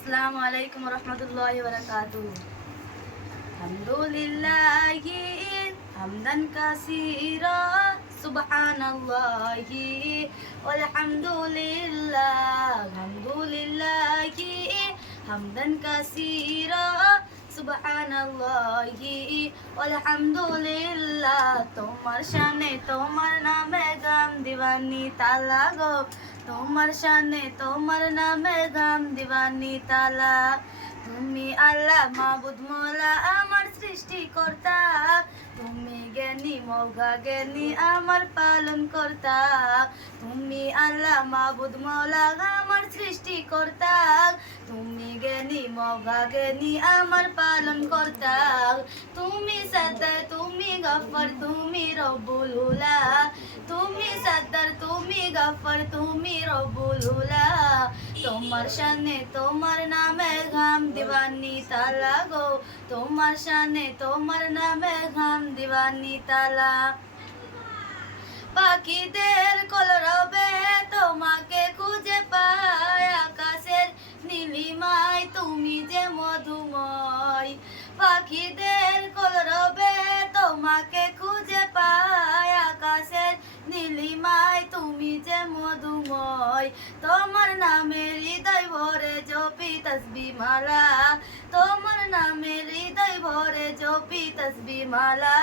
আসসালামু আলাইকুম রহমতুল্লাহ আলহামদুলিল্লাহি Hamdan walhamdulillah alhamdulillahi Hamdan walhamdulillah তোমার শানে তোমার নামে গান দিবানি তালা গো। তোমার শানে তোমার নামে গান দিবানি তালা। তুমি আল্লাহ মাবুদ মোলা, আমার সৃষ্টিকর্তা। তুমি জ্ঞানী, মৌগা জ্ঞানী, আমার পালন কর্তা তুমি আল্লাহ মাবুদ মৌলা, আমার সৃষ্টিকর্তা। তুমি জ্ঞানী, মৌগা জ্ঞানী, আমার পালন কর্তা তুমি সদার তুমি গফর, তুমি রব্বুল উলা। গফর তুমি রবুলুলা তোমার সামনে তোমার নামে ঘাম দিবানি তালা গো। তোমার সামনে তোমার নামে ঘাম দিবানি তালা। পাখিদের কলরবে তোমার নামে হৃদয় ভরে জপি তসবি মালা। তোমার নামে হৃদয় ভরে জপি তসবি মালা।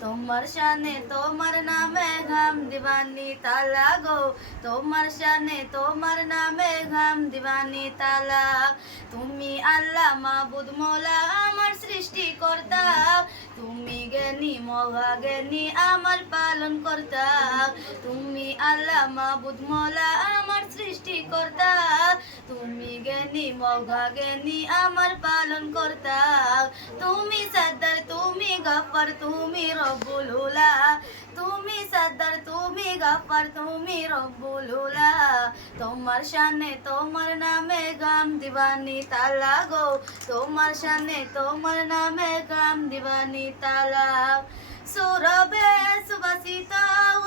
তোমার শানে তোমার নামে ঘাম দিবানি তালা গো। তোমার শানে তোমার নামে ঘাম দিবানি তালা। তুমি আল্লাহ মাবুদ মোলা। সৃষ্টিকর্তা, তুমি জ্ঞানী মহা জ্ঞানী আমার পালন কর্তা তুমি আল্লাহ মাবুদ, মোলা আমার সৃষ্টিকর্তা। তুমি জ্ঞানী মহা জ্ঞানী আমার পালন কর্তা তুমি সদর তুমি গফর তুমি রব্বুল উলা। তুমি সদর তুমি গফর তুমি রব্বুল উলা। তোমার শানে, তোমার নামে গাম দিবানি তালা গো তোমার শানে তোমার নামে গাম দিবানি তালা সুরবে সুবাসিত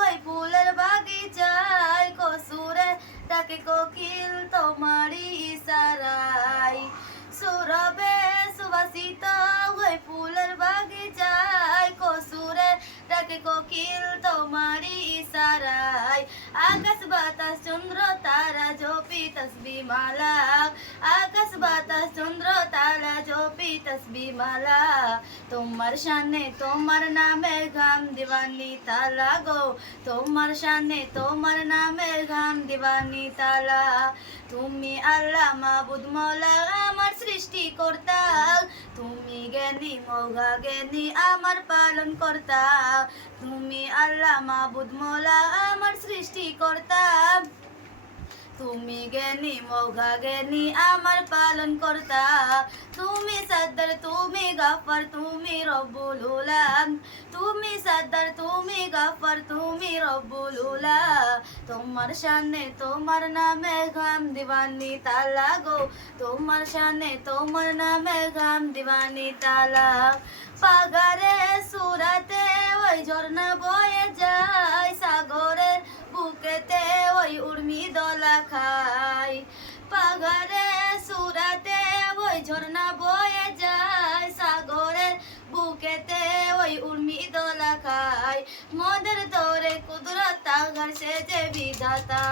ওই ফুলের বাগিচায়। কসুরে তাকে কোকিল, তোমারই ইশারায় সুরবে সুবাসিত ওই ফুলের বাগিচায়। কসুরে তাকে কোকিল, তোমারই ইশারায় আকাশ বাতাস, চন্দ্র তারা জপি তসবি, মালা চন্দ্র তারা জপি তসবি মালা। তোমার শানে তোমার নামে গাম দিবানি তালা গো। তোমার শানে তোমার নামে গাম দিবানি তালা। তুমি আল্লাহ মাবুদ মৌলা, আমার সৃষ্টিকর্তা। তুমি জ্ঞানী মৌগা জ্ঞানী, আমার পালন কর্তা তুমি আল্লাহ মাবুদ মৌলা, আমার সৃষ্টিকর্তা। তুমি জ্ঞানী মৌঘা জ্ঞানী আমার পালন কর্তা তুমি সদ্দর তুমি গাফর তুমি রব্বুল উলাম তুমি সদ্দর তুমি গাফর তুমি রব্বুল উলা তোমার শানে তোমার নামে ঘাম দিবানি তালা গো তোমার শানে তোমার নামে ঘাম দিবানি তালা পাগারে সুরাতে ওই ঝর্ণা বয়ে খাই পাগরে সুরাতে ওই ঝর্ণা বয়ে যায়, সাগরের বুকেতে ওই উর্মি দোলা খাই মদের তোরে কুদরত ঘর সে যে বিধাতা,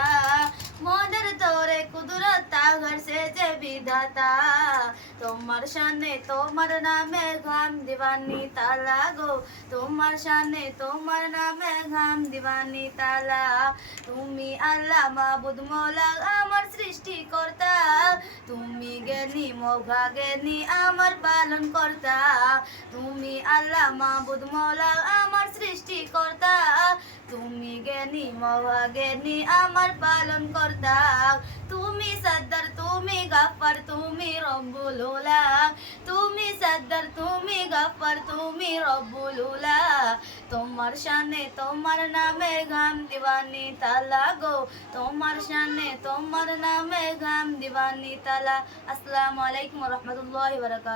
মদের তোরে কুদরত ঘর সে যে বিধাতা। তোমার শানে তোমার নামে ঘাম দিবানি তালা গো। তোমার শানে তোমার নামে ঘাম দিবানি তালা। তুমি আল্লাহ মাবুদ মৌলা, আমার সৃষ্টিকর্তা। তুমি জ্ঞানী মৌঘা জ্ঞানী, আমার পালন কর্তা তুমি আল্লাহ মাবুদ মৌলা, আমার সৃষ্টিকর্তা। তুমি জ্ঞানী মৌঘা জ্ঞানী, আমার পালন কর্তা তুমি সদ্দর তুমি গাফর তুমি রব্বুল উলা তুমি সদ্দর তুমি গাফর তুমি রব্বুল উলা তোমার শানে তোমার নামে গাম দিবানি তালা গো তোমার শানে তোমার নামে গাম দিবানি তালা আসসালামু আলাইকুম রহমতুল্লাহ বরকাত